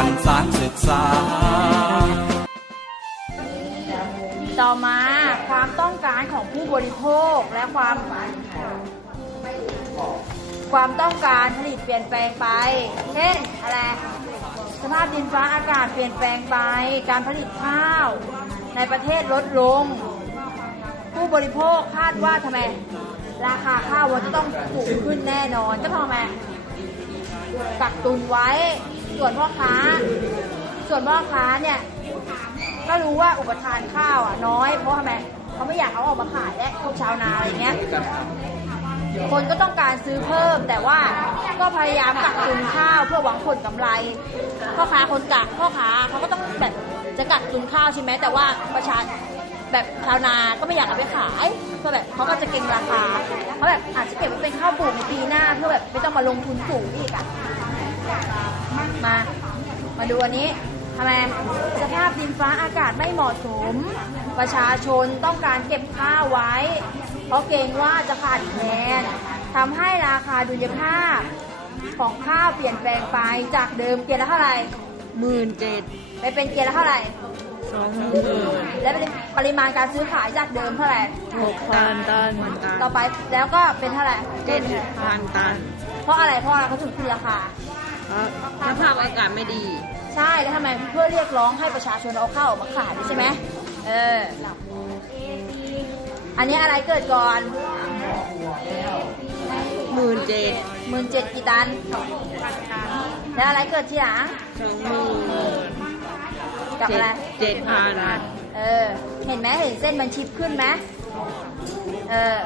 านสารศึกษา ต่อมาความต้องการของผู้บริโภคและความความต้องการผลิตเปลี่ยนแปลงไป เช่นอะไร สภาพดินฟ้าอากาศเปลี่ยนแปลงไป การผลิตข้าว ในประเทศลดลง ผู้บริโภคคาดว่าทำไม ราคาข้าวจะต้องสูงขึ้นแน่นอนจะทำไมกักตุนไว้ ส่วนพ่อค้า ส่วนพ่อค้าเนี่ยก็รู้ว่าอุปทานข้าวอะน้อย เพราะทำไมเขาไม่อยากเอาออกมาขายและพวกชาวนาอะไรเงี้ย คนก็ต้องการซื้อเพิ่ม แต่ว่าก็พยายามกักตุนข้าวเพื่อหวังผลกำไรพ่อค้าคนกักพ่อค้าเขาก็ต้องแบบจะกักตุนข้าวใช่ไหมแต่ว่าประชาแบบชาวนาก็ไม่อยากเอาไปขายเพื่อแบบเขาก็จะเก็งราคาเขาแบบอาจจะเก็บไว้เป็นข้าวปลูกในปีหน้าเพื่อแบบไม่ต้องมาลงทุนสูงอีกอะ มา มาดูอันนี้ทำไมสภาพดินฟ้าอากาศไม่เหมาะสม ประชาชนต้องการเก็บข้าวไว้ เพราะเกรงว่าจะขาดแคลนทำให้ราคาดุลยภาพของข้าวเปลี่ยนแปลงไปจากเดิมเกณฑ์ละเท่าไหร่หมื่นเจ็ดไปเป็นเกณฑ์ละเท่าไหร่สองหมื่นและปริมาณการซื้อขายจากเดิมเท่าไหร่หกพันตันต่อไปแล้วก็เป็นเท่าไหร่เจ็ดพันตัน เพราะอะไรเพราะอะไรเขาถึงขึ้นราคาเพราะ สภาพอากาศไม่ดี ใช่แล้วทำไมเพื่อเรียกร้องให้ประชาชนเอาข้าวออกมาขายใช่ไหมเออ อันนี้อะไรเกิดก่อนหมื่นเจ็ดหมื่นเจ็ดกี่ตัน แล้วอะไรเกิดที่หลังสองหมื่นกับเจ็อะไรดเจ็ดพันเออ เห็นไหมเห็นเส้นมันชิปขึ้นไหมเออ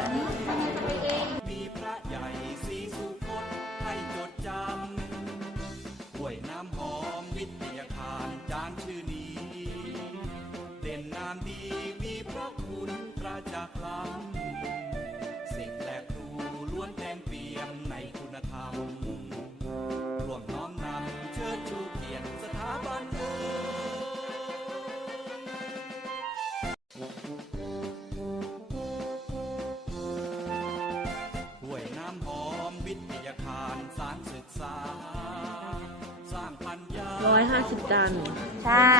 50 ตัน ใช่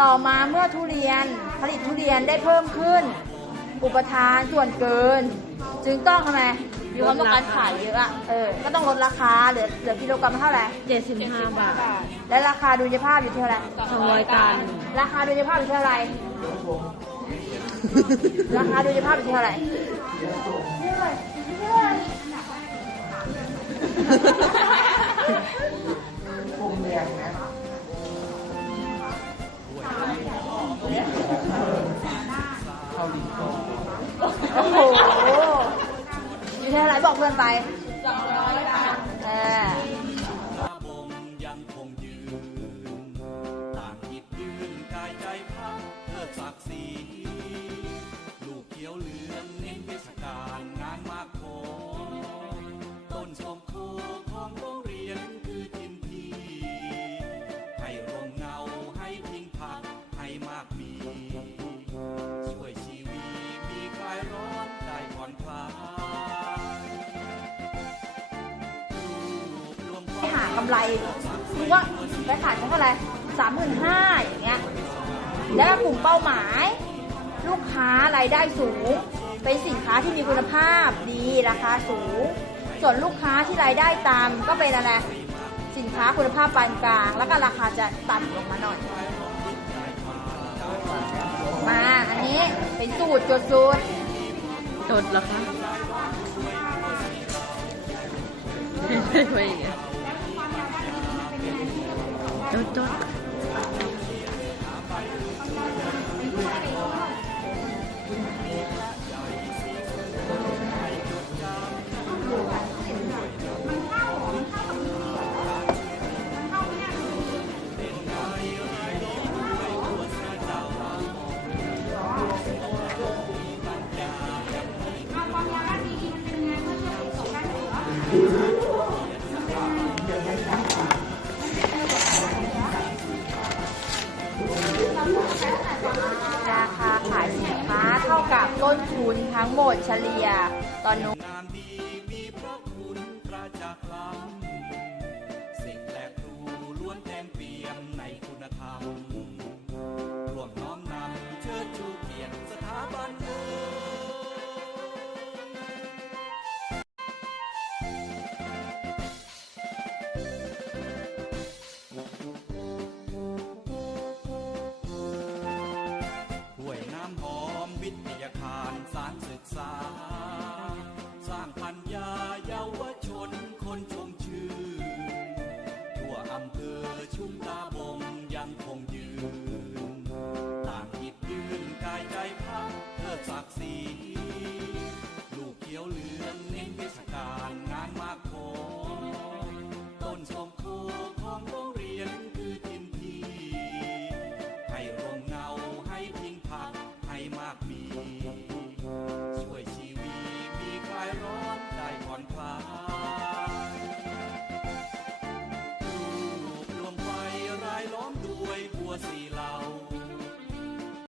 ต่อมาเมื่อทุเรียนผลิตทุเรียนได้เพิ่มขึ้น อุปทานส่วนเกิน จึงต้องทำไมอยู่ความต้องการขายเยอะอะเออ ก็ต้องลดราคาเหลือเหลือกิโลกรัมเท่าไหร่เจ็ดสิบห้าบาท และราคาดุลยภาพอยู่เท่าไหร่ลอยตัน ราคาดุลยภาพอยู่เท่าไหร่ ราคาดุลยภาพอยู่เท่าไหร่ บอกเพื่อนไปสองร้อยเออ กำไรรู้ว่าไปขายเขาเท่าไหร่สามหมื่นห้าอย่างเงี้ยแล้วกลุ่มเป้าหมาย ลูกค้ารายได้สูง เป็นสินค้าที่มีคุณภาพดีราคาสูง ส่วนลูกค้าที่รายได้ต่ำก็เป็นอะไรสินค้าคุณภาพปานกลาง แล้วก็ราคาจะต่ำลงมาหน่อย มาอันนี้เป็นสูตรจดสูตรจดเหรอคะ ไม่ใช่ ไทุนทั้งหมดเฉลี่ยตอนนู้น ชุ่มตาบงยังคงยืน ต่างหยิบยืนกายใจพักเธอศักดิ์ศรี